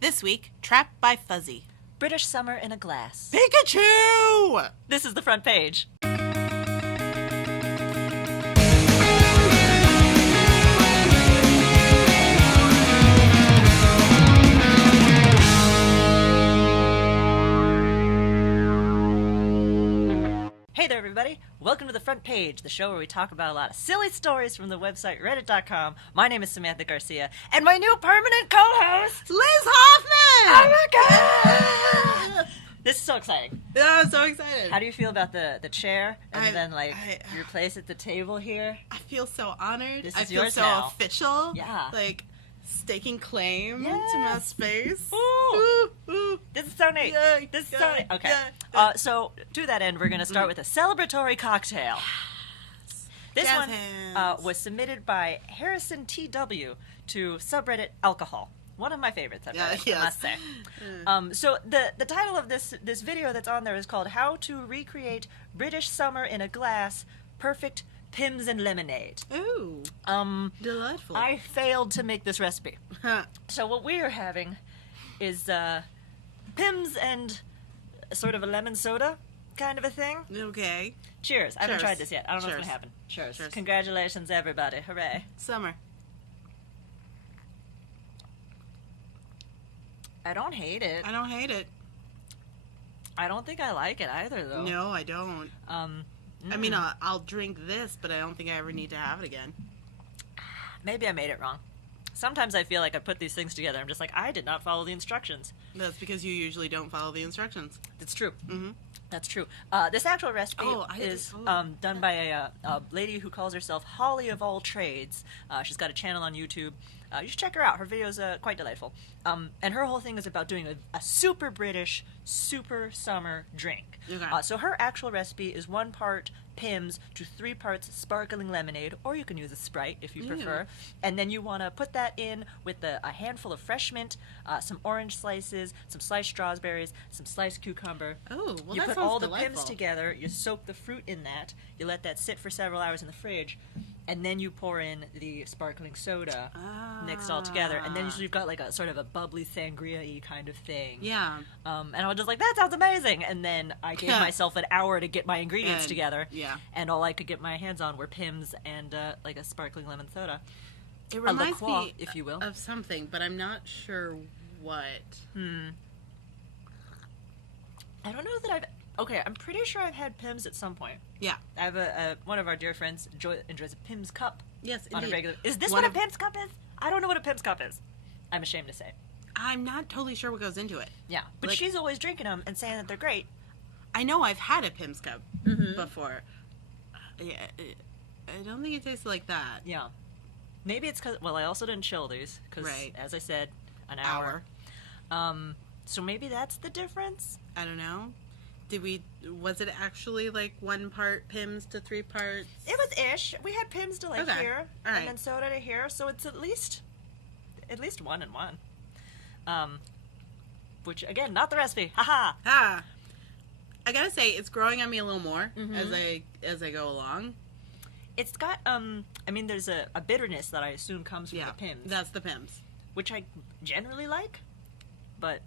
This week, Trapped by Fuzzy. British Summer in a Glass. Pikachu! This is the front page. Hey there, everybody. Welcome to the front page, the show where we talk about a lot of silly stories from the website reddit.com. My name is Samantha Garcia, and my new permanent co-host, Liz Hoffman! Oh my god! This is so exciting. Yeah, I'm so excited. How do you feel about the chair and then I- your place at the table here? I feel so honored. This I is feel yours so now. official. Yeah. Like, staking claim to Yeah. my space. Ooh. Ooh. This is so neat. Yay, This is yay, so neat. Okay. yay. So to that end, we're going to start with a celebratory cocktail. This Jazz one hands. was submitted by Harrison TW to subreddit alcohol. One of my favorites, I must say. So the title of this video that's on there is called "How to Recreate British Summer in a Glass: Perfect Pimms and Lemonade." Ooh. Delightful. I failed to make this recipe. So what we are having is Pimms and sort of a lemon soda kind of a thing. Okay. Cheers. I haven't Cheers. tried this yet. I don't know what's Cheers. going to happen. Cheers. Cheers. Congratulations, everybody. Hooray. Summer. I don't hate it. I don't hate it. I don't think I like it either, though. No, I don't. I mean, I'll drink this, but I don't think I ever need to have it again. Maybe I made it wrong. Sometimes I feel like I put these things together. I'm just like, I did not follow the instructions. That's because you usually don't follow the instructions. That's true. Mm-hmm. That's true. This actual recipe is done by a lady who calls herself Holly of All Trades. She's got a channel on YouTube. You should check her out. Her videos are quite delightful. And her whole thing is about doing a super British, super summer drink. Okay. So her actual recipe is 1 part Pimms to 3 parts sparkling lemonade, or you can use a Sprite if you prefer. And then you want to put that in with a handful of fresh mint, some orange slices, some sliced strawberries, some sliced cucumber. Oh, well, You that put sounds all delightful. the Pimms together, you soak the fruit in that, you let that sit for several hours in the fridge, and then you pour in the sparkling soda mixed all together, and then you've got like a sort of a bubbly sangria-y kind of thing. Yeah. And I was just like, that sounds amazing! And then I gave myself an hour to get my ingredients together, Yeah. and all I could get my hands on were Pimms and like a sparkling lemon soda. It reminds liqueur, me if you will. of something, but I'm not sure what. I don't know that I've... Okay, I'm pretty sure I've had Pimms at some point. Yeah. I have one of our dear friends enjoys a Pimms cup. Yes, On a indeed. regular... Is this One what a of- Pimms cup is? I don't know what a Pimms cup is. I'm ashamed to say. I'm not totally sure what goes into it. Yeah, but Like- she's always drinking them and saying that they're great. I know I've had a Pimms cup before. Yeah, I don't think it tastes like that. Yeah. Maybe it's because... Well, I also didn't chill these, because, Right. as I said, an hour. So maybe that's the difference? I don't know. Was it actually like 1 part Pimms to 3 parts? It was ish. We had Pimms to like Okay. here, All right. and then soda to here, so it's at least 1 and 1. Which again, not the recipe. Haha. I gotta say, it's growing on me a little more Mm-hmm. as I go along. It's got I mean, there's a bitterness that I assume comes from Yeah, the Pimms, that's the Pimms. which I generally like, but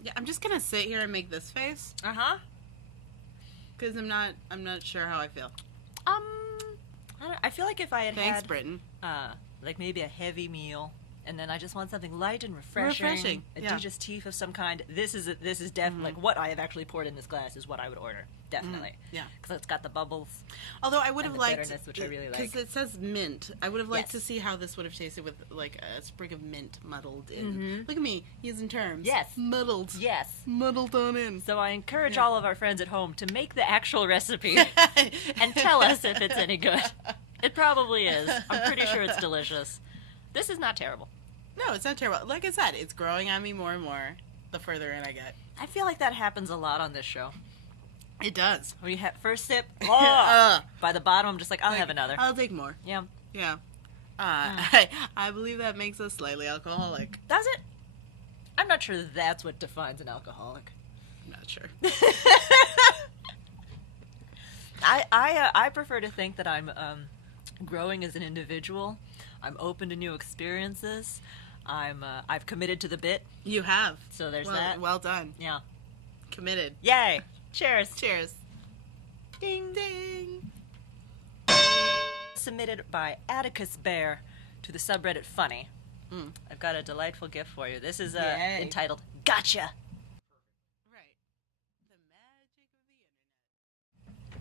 Yeah, I'm just gonna sit here and make this face because I'm not sure how I feel. I feel like if I had Thanks, had Britain. like maybe a heavy meal, and then I just want something light and refreshing, a yeah. digestif of some kind. This is definitely like what I have actually poured in this glass is what I would order, definitely. Yeah. Because it's got the bubbles. Although I would And have the liked, bitterness, which I really like. because it says mint. I would have liked Yes. to see how this would have tasted with like a sprig of mint muddled in. Look at me using terms. Yes. Muddled. Yes. Muddled on in. So I encourage all of our friends at home to make the actual recipe and tell us if it's any good. It probably is. I'm pretty sure it's delicious. This is not terrible. No, it's not terrible. Like I said, it's growing on me more and more the further in I get. I feel like that happens a lot on this show. It does. When you have first sip, Ugh. by the bottom, I'm just like, I'll have another. I'll take more. Yeah. Yeah. I believe that makes us slightly alcoholic. Does it? I'm not sure that's what defines an alcoholic. I'm not sure. I prefer to think that I'm growing as an individual. I'm open to new experiences. I've committed to the bit. You have. So there's that. Well done. Yeah. Committed. Yay. Cheers. Cheers. Ding. Ding. Submitted by Atticus Bear to the subreddit Funny. I've got a delightful gift for you. This is entitled Gotcha. Right.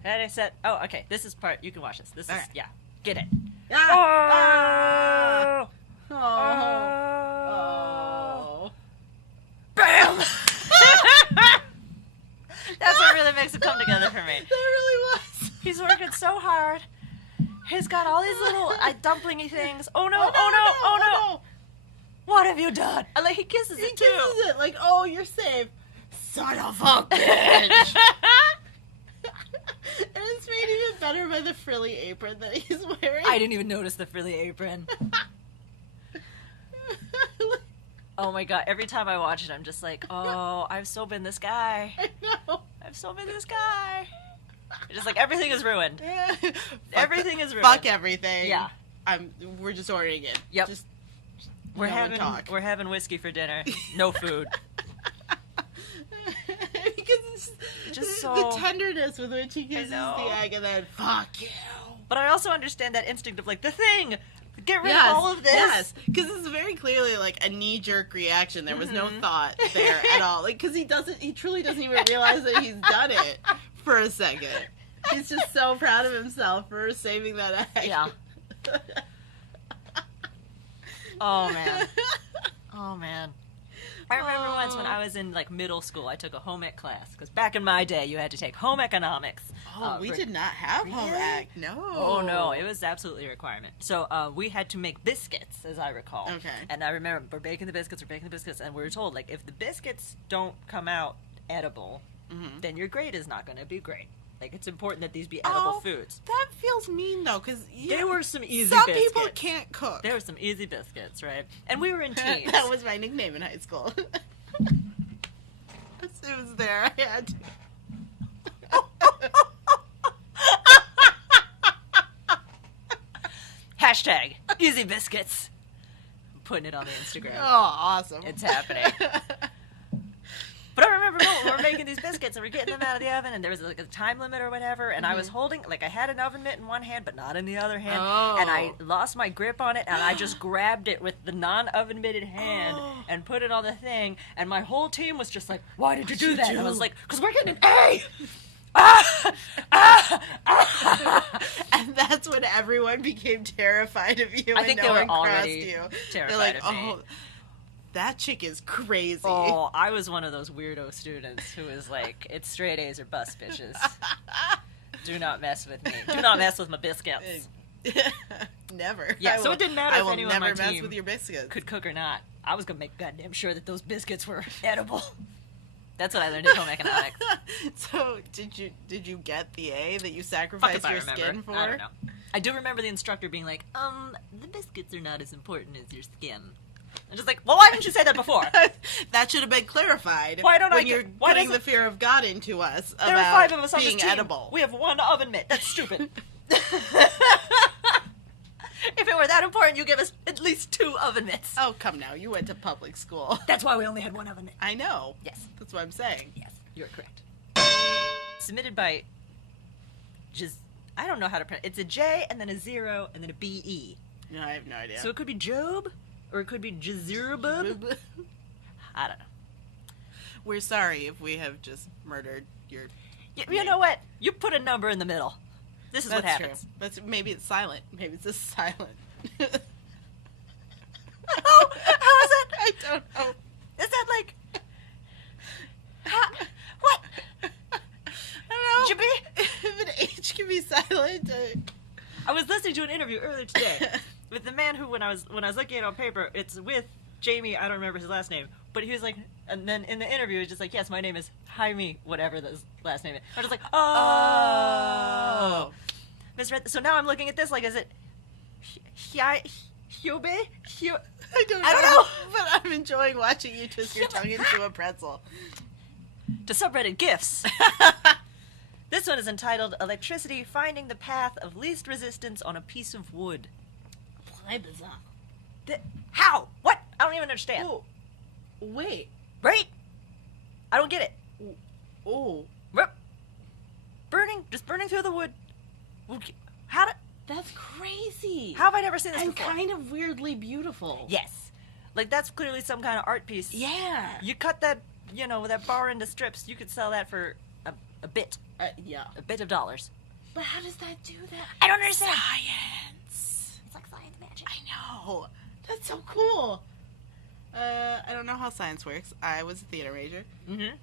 The magic of the internet. And I said, oh, okay, this is part, you can watch this. This is, All right. yeah, get it. Ah! Oh! Oh. Bam! That's what really makes it come together for me. That really was. He's working so hard. He's got all these little dumplingy things. Oh no, Oh no. What have you done? And like, he kisses He it too. kisses it like, oh, you're safe. Son of a bitch. And it's made even better by the frilly apron that he's wearing. I didn't even notice the frilly apron. Oh my god, every time I watch it, I'm just like, oh, I've so been this guy. I know. I've so been this guy. Just like, everything is ruined. Yeah. Everything is ruined. Fuck everything. Yeah. We're just ordering it. Yep. Just We're no one talk. having whiskey for dinner. No food. Because it's Just the so tenderness with which he kisses the egg and then fuck you. But I also understand that instinct of like, the thing. Get rid Yes, of all of this. Yes, because it's very clearly like a knee-jerk reaction. There was no thought there at all. Like, because he truly doesn't even realize that he's done it for a second. He's just so proud of himself for saving that egg. Yeah. Oh man. Oh man. I remember once when I was in like middle school, I took a home ec class because back in my day, you had to take home economics. Oh, we did not have home ec. No. Oh no, it was absolutely a requirement. So we had to make biscuits, as I recall. Okay. And I remember we're baking the biscuits, and we were told like if the biscuits don't come out edible, then your grade is not going to be great. Like, it's important that these be edible foods. That feels mean, though, because They were some easy some biscuits. people can't cook. There were some easy biscuits, right? And we were in teams. That was my nickname in high school. It was there. I had to. Hashtag easy biscuits. I'm putting it on the Instagram. Oh, awesome. It's happening. But I remember when we're making these biscuits and we're getting them out of the oven and there was like a time limit or whatever and I was holding, like I had an oven mitt in one hand but not in the other hand and I lost my grip on it and I just grabbed it with the non-oven mitted hand and put it on the thing and my whole team was just like, why did you do that? And I was like, because we're getting an A! And that's when everyone became terrified of you. I think and they no were one already crossed you. terrified They're like, of me. oh, that chick is crazy. Oh, I was one of those weirdo students who was like, it's straight A's or bust, bitches. Do not mess with me. Do not mess with my biscuits. Never. Yeah, so it didn't matter if anyone on my never mess team with your biscuits. could cook or not. I was going to make goddamn sure that those biscuits were edible. That's what I learned in home economics. So, did you get the A that you sacrificed your skin for? I don't know. I do remember the instructor being like, the biscuits are not as important as your skin. I'm just like, well, why didn't you say that before? That should have been clarified. Why don't when I you're putting the fear of God into us there about are 5 of us on being this team. edible? We have 1 oven mitt. That's stupid. If it were that important, you give us at least 2 oven mitts. Oh, come now. You went to public school. That's why we only had 1 oven mitt. I know. Yes. That's what I'm saying. Yes, you're correct. Submitted by I don't know how to pronounce it. It's a J and then a 0 and then a B-E. No, I have no idea. So it could be Job or it could be Jazirabub. I don't know. We're sorry if we have just murdered your... You know what? You put a number in the middle. This is what happens. True. Maybe it's silent. Maybe it's just silent. How is it? I don't know. Is that like... What? I don't know. If an H can be silent... I was listening to an interview earlier today with the man who, when I was looking at it on paper, it's with Jamie, I don't remember his last name, but he was like, and then in the interview, he's just like, yes, my name is Jaime, whatever his last name is. I was just like, oh. Misread. So now I'm looking at this, like, is it Hyobe? I don't know. But I'm enjoying watching you twist your tongue into a pretzel. To subreddit GIFs. This one is entitled Electricity Finding the Path of Least Resistance on a Piece of Wood. Why bizarre? How? What? I don't even understand. Oh, wait. Right? I don't get it. Oh. Burning, just burning through the wood. How did... That's crazy. How have I never seen this and before? kind of weirdly beautiful. Yes. Like, that's clearly some kind of art piece. Yeah. You cut that, that bar into strips, you could sell that for a bit. Yeah. A bit of dollars. But how does that do that? I don't understand. Science. It's like science magic. I know. That's so cool. I don't know how science works. I was a theater major. Mm-hmm.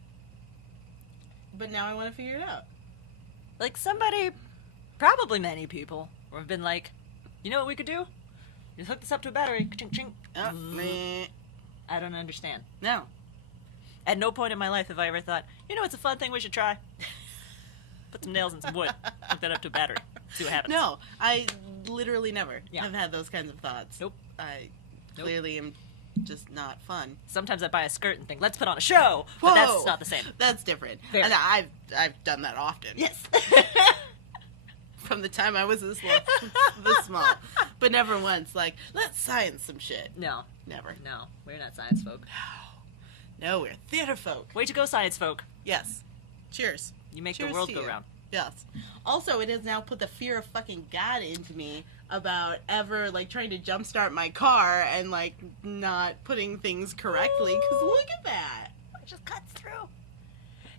But now I want to figure it out. Like, somebody, probably many people, have been like, you know what we could do? Just hook this up to a battery. Ching, ching. Meh. I don't understand. No. At no point in my life have I ever thought, it's a fun thing we should try. Put some nails in some wood. Hook that up to a battery. See what happens. No, I literally never have had those kinds of thoughts. Nope. I clearly am just not fun. Sometimes I buy a skirt and think, let's put on a show. Whoa. But that's not the same. That's different. Very. And I've done that often. Yes. From the time I was this small. But never once, like, let's science some shit. No. Never. No. We're not science folk. No, we're theater folk. Way to go, science folk. Yes. Cheers. You make Cheers the world to go you. round. Yes. Also, it has now put the fear of fucking God into me about ever, like, trying to jumpstart my car and, like, not putting things correctly. Because look at that. It just cuts through.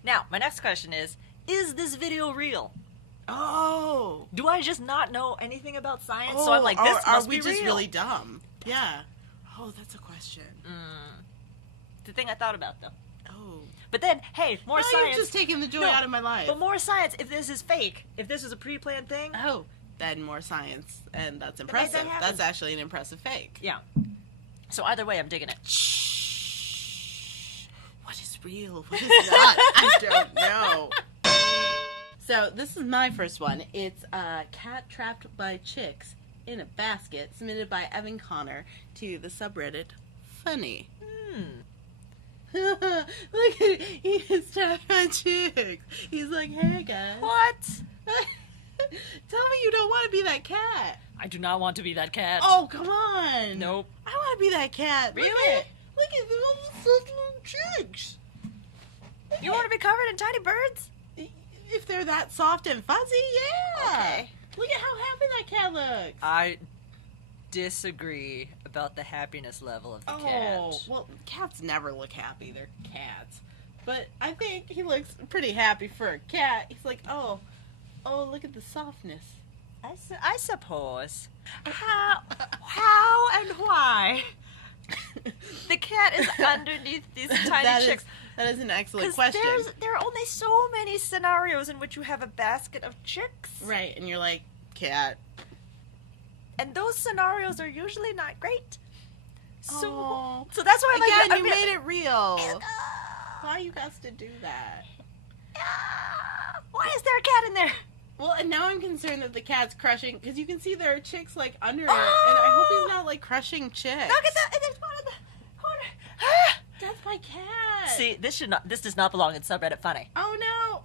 Now, my next question is this video real? Oh. Do I just not know anything about science? So I'm like, this must be real. Are we just really dumb? Yeah. Oh, that's a question. The thing I thought about, though. Oh. But then, hey, more science. You've just taken the joy out of my life. But more science if this is fake. If this is a pre-planned thing. Oh. Then more science. And that's impressive. That's actually an impressive fake. Yeah. So either way, I'm digging it. Shh. What is real? What is not? I don't know. So, this is my first one. It's Cat Trapped by Chicks in a Basket, submitted by Evan Connor to the subreddit Funny. Look at it. He's trapped by chicks. He's like, hey, guys. What? Tell me you don't want to be that cat. I do not want to be that cat. Oh, come on. Nope. I want to be that cat. Really? Look at those soft little chicks. You want to be covered in tiny birds? If they're that soft and fuzzy, yeah. Okay. Look at how happy that cat looks. I disagree about the happiness level of the cat. Oh, well, cats never look happy. They're cats. But I think he looks pretty happy for a cat. He's like, oh, look at the softness. I suppose. How and why? The cat is underneath these tiny chicks. That is an excellent question. There are only so many scenarios in which you have a basket of chicks. Right, and you're like, cat. And those scenarios are usually not great. So that's why I like you made it real. Why you guys to do that? Why is there a cat in there? Well, and now I'm concerned that the cat's crushing, because you can see there are chicks, like, under it, and I hope he's not, like, crushing chicks. Look at that! There's one in the corner. That's my cat. See, this does not belong in subreddit Funny. Oh, no.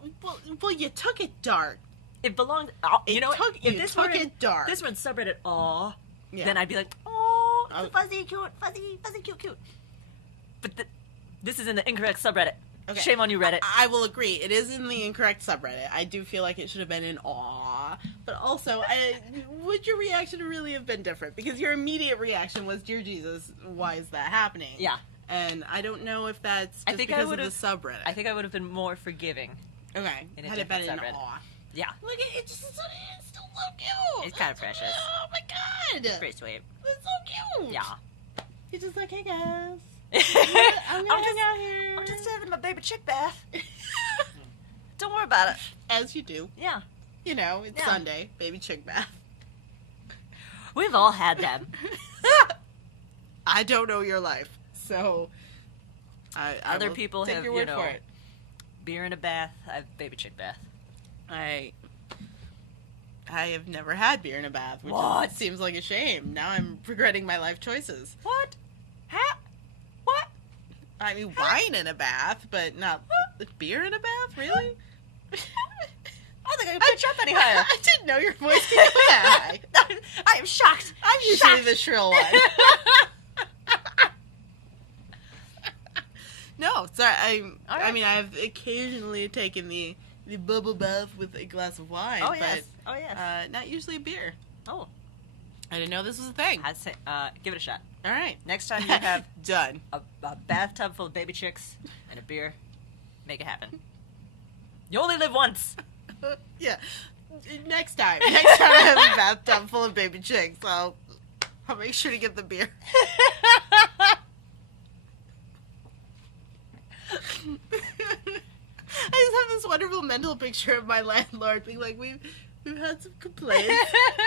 Well, you took it dark. It belonged, if this were in subreddit Aw, then I'd be like, oh, it's fuzzy, cute, fuzzy, cute. But this is in the incorrect subreddit. Okay. Shame on you, Reddit. I will agree. It is in the incorrect subreddit. I do feel like it should have been in awe. But also, would your reaction really have been different? Because your immediate reaction was, dear Jesus, why is that happening? Yeah. And I don't know if that's just because of the subreddit. I think I would have been more forgiving. Okay. Had it been in awe. Yeah. Look, it's still so cute. It's kind of precious. Oh, my God. It's pretty sweet. It's so cute. Yeah. He's just like, hey, guys. I'm gonna hang out here. I'm just having my baby chick bath. Don't worry about it. As you do. Yeah. You know, it's Sunday, baby chick bath. We've all had them. I don't know your life, so Other people take have, your word for it. Beer in a bath. I have baby chick bath. I have never had beer in a bath, which seems like a shame. Now I'm regretting my life choices. What? How? What? I mean, wine in a bath, but not beer in a bath? Really? I don't think I can pitch up any higher. I didn't know your voice could go that high. I am shocked. I'm usually the shrill one. No, sorry. All right. I mean, I've occasionally taken the bubble bath with a glass of wine. Oh, yes. But, not usually beer. Oh. I didn't know this was a thing. I'd say, give it a shot. All right. Next time you have done a bathtub full of baby chicks and a beer, make it happen. You only live once. Yeah. Next time I have a bathtub full of baby chicks, I'll make sure to get the beer. I just have this wonderful mental picture of my landlord being like, we've had some complaints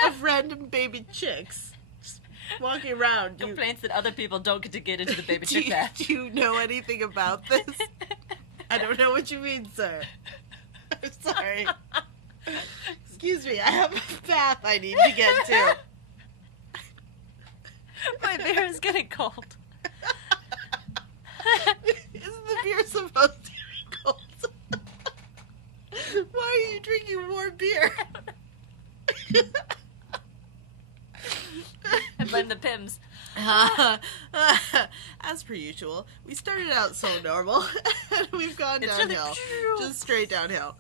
of random baby chicks just walking around. Complaints that other people don't get to get into the baby chick bath. Do you know anything about this? I don't know what you mean, sir. I'm sorry. Excuse me, I have a bath I need to get to. My beer is getting cold. Isn't the beer supposed to be cold? Why are you drinking more beer? I blame the Pimms. As per usual, we started out so normal, and we've gone downhill. Just straight downhill.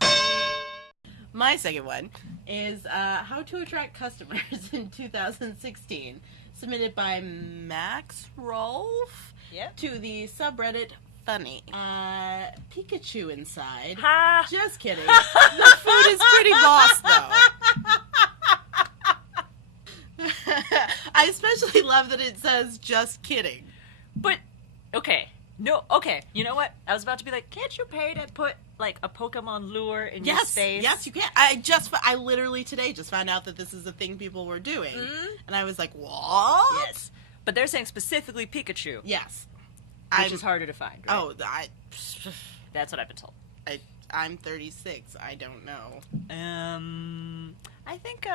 My second one is How to Attract Customers in 2016, submitted by Max Rolfe to the subreddit Funny. Pikachu inside. Ha! Just kidding. The food is pretty boss, though. I especially love that it says just kidding. But, okay. No, okay. You know what? I was about to be like, can't you pay to put, like, a Pokemon lure in your space? Yes, you can. I literally today just found out that this is a thing people were doing. Mm-hmm. And I was like, what? Yes. But they're saying specifically Pikachu. Yes. Which is harder to find, right? Oh, that's what I've been told. I'm 36. I don't know. I think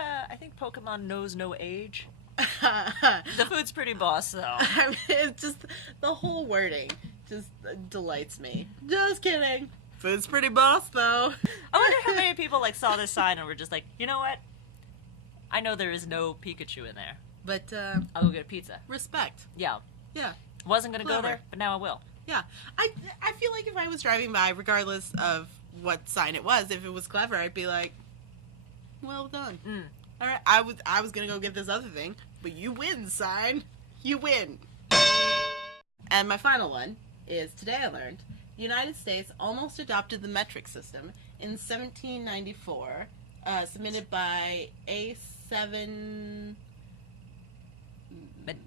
Pokemon knows no age. The food's pretty boss, though. I mean, it's just the whole wording just delights me. Just kidding. Food's pretty boss, though. I wonder how many people like saw this sign and were just like, you know what? I know there is no Pikachu in there, but I'll go get a pizza. Respect. Yeah. Yeah. Wasn't gonna go there, but now I will. Yeah. I feel like if I was driving by, regardless of what sign it was, if it was clever, I'd be like, well done. All right, I was gonna go get this other thing, but you win, sign. You win. And my final one is, today I learned the United States almost adopted the metric system in 1794, submitted by A7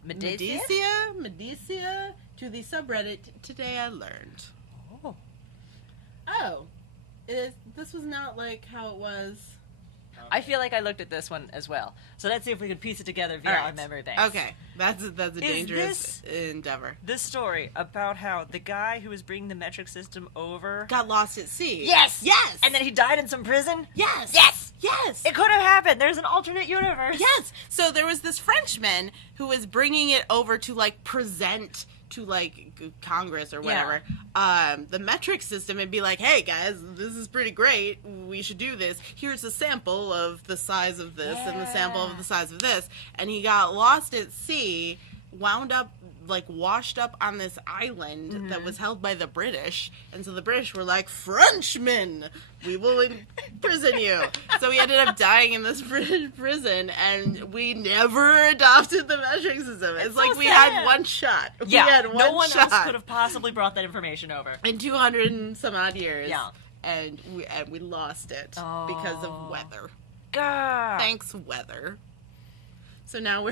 Medicia to the subreddit Today I Learned. Oh. This was not like how it was. I feel like I looked at this one as well. So let's see if we can piece it together via our memory banks. Okay, that's a dangerous endeavor. This story about how the guy who was bringing the metric system over got lost at sea. Yes! Yes! And then he died in some prison? Yes! Yes! Yes! It could have happened. There's an alternate universe. Yes! So there was this Frenchman who was bringing it over to, like, present to, like, Congress or whatever, the metric system, and be like, hey, guys, this is pretty great. We should do this. Here's a sample of the size of this and the sample of the size of this. And he got lost at sea, wound up, like, washed up on this island that was held by the British. And so the British were like, Frenchmen, we will imprison you. So he ended up dying in this British prison, and we never adopted the metric system. It's like we had one shot. Yeah, we had one no one shot. else could have possibly brought that information over. In 200 and some odd years. Yeah. And we lost it because of weather. God. Thanks, weather. So now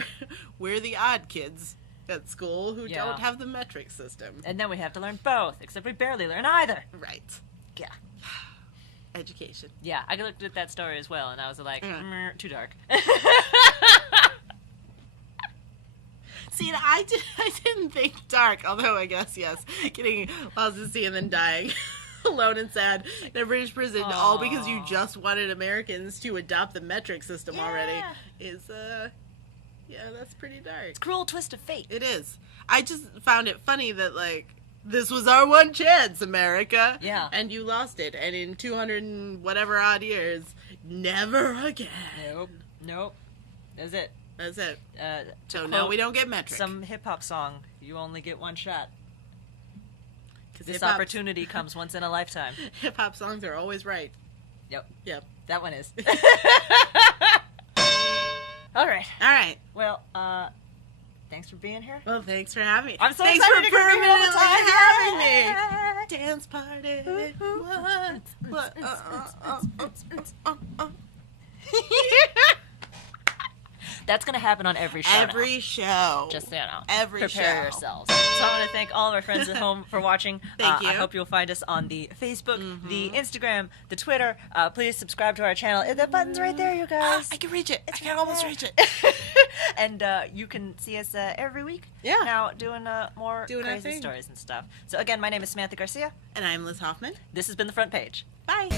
we're the odd kids at school who don't have the metric system. And then we have to learn both, except we barely learn either. Right. Yeah. Education. Yeah, I looked at that story as well, and I was like, too dark. See, I didn't think dark, although I guess, yes, getting lost at sea and then dying alone and sad in a British prison, all because you just wanted Americans to adopt the metric system already, is, that's pretty dark. It's a cruel twist of fate. It is. I just found it funny that, like, this was our one chance, America. Yeah. And you lost it. And in 200 and whatever odd years, never again. Nope. That's it. That's it. So quote no, we don't get metric. Some hip-hop song, you only get one shot. This opportunity comes once in a lifetime. Hip-hop songs are always right. Yep. That one is. All right. Well, thanks for being here. Well, thanks for having me. I'm so thanks excited for to be here all the permanently time. having me. Dance party. What? That's going to happen on every show. Every show. Just so you know. Every Prepare show. yourselves. So I want to thank all of our friends at home for watching. Thank you. I hope you'll find us on the Facebook, the Instagram, the Twitter. Please subscribe to our channel. The button's right there, you guys. I can reach it. I can almost reach it. And you can see us every week. Yeah. Now doing more Doing our crazy thing. stories and stuff. So again, my name is Samantha Garcia. And I'm Liz Hoffman. This has been The Front Page. Bye.